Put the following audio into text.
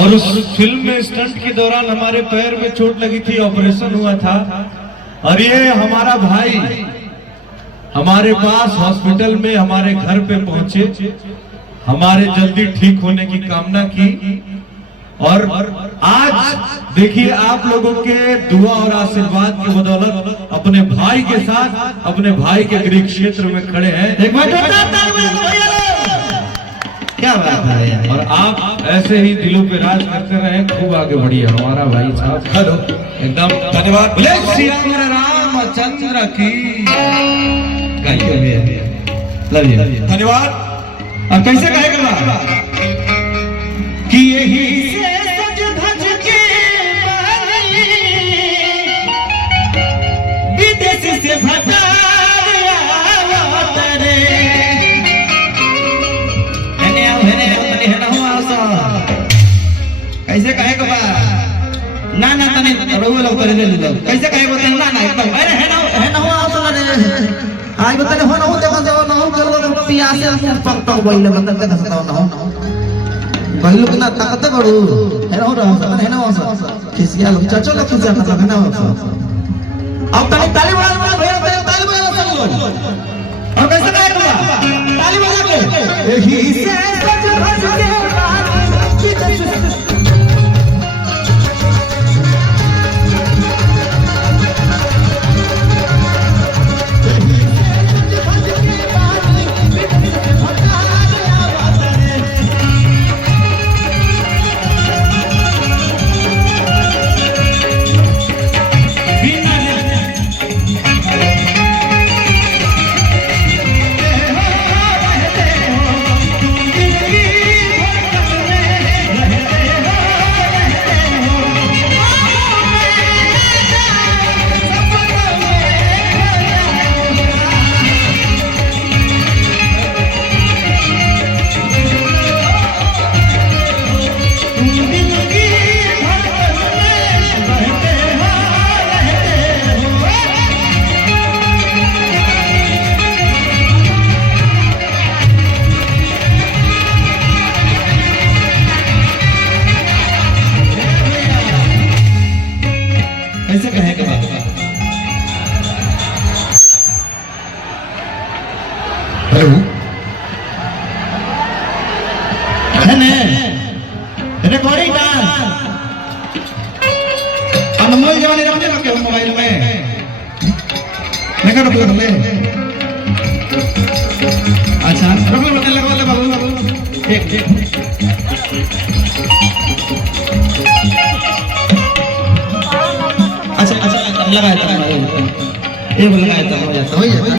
और उस फिल्म में स्टंट के दौरान हमारे पैर में चोट लगी थी, ऑपरेशन हुआ था। और ये हमारा भाई हमारे पास हॉस्पिटल में हमारे घर पे पहुंचे, हमारे जल्दी ठीक होने की कामना की। और आज देखिए आप लोगों के दुआ और आशीर्वाद की बदौलत अपने भाई के साथ अपने भाई के गृह क्षेत्र में खड़े हैं। एक क्या बात है। और आप ऐसे ही दिलों पे राज करते रहे, खूब आगे बढ़िए हमारा भाई साहब। हेलो, एकदम धन्यवाद। बोले श्री रामचंद्र की धन्यवाद। और कैसे कहेगा कि यही सज धज के विदेश से कैसे कहेगा ना ना तने रोवे लोग करे ले कैसे कहेगा ना ना एकदम अरे है ना हुआ असला रे आज बतले हो ना हो देखो ना हो चलो पियासे पकटो बोले मतलब के धसता ना हो बहिलो के ना ताकत बड़ू है ना हो खिसिया लोग चाचो लोग खिसिया मतलब है ना हो। अब ताली बजा भैया ताली बजा सब लोग। और कैसे कहेगा ताली बजा के यही से सज धज के कैसे कहेगा हेलो है ने रिकॉर्डिंग डांस अनमोल जवानी रखने लगे मोबाइल में लेकर रख ले। अच्छा रख ले लगा ले बाबू एक अच्छा लगाया था, ये लगाया था हो जाता है।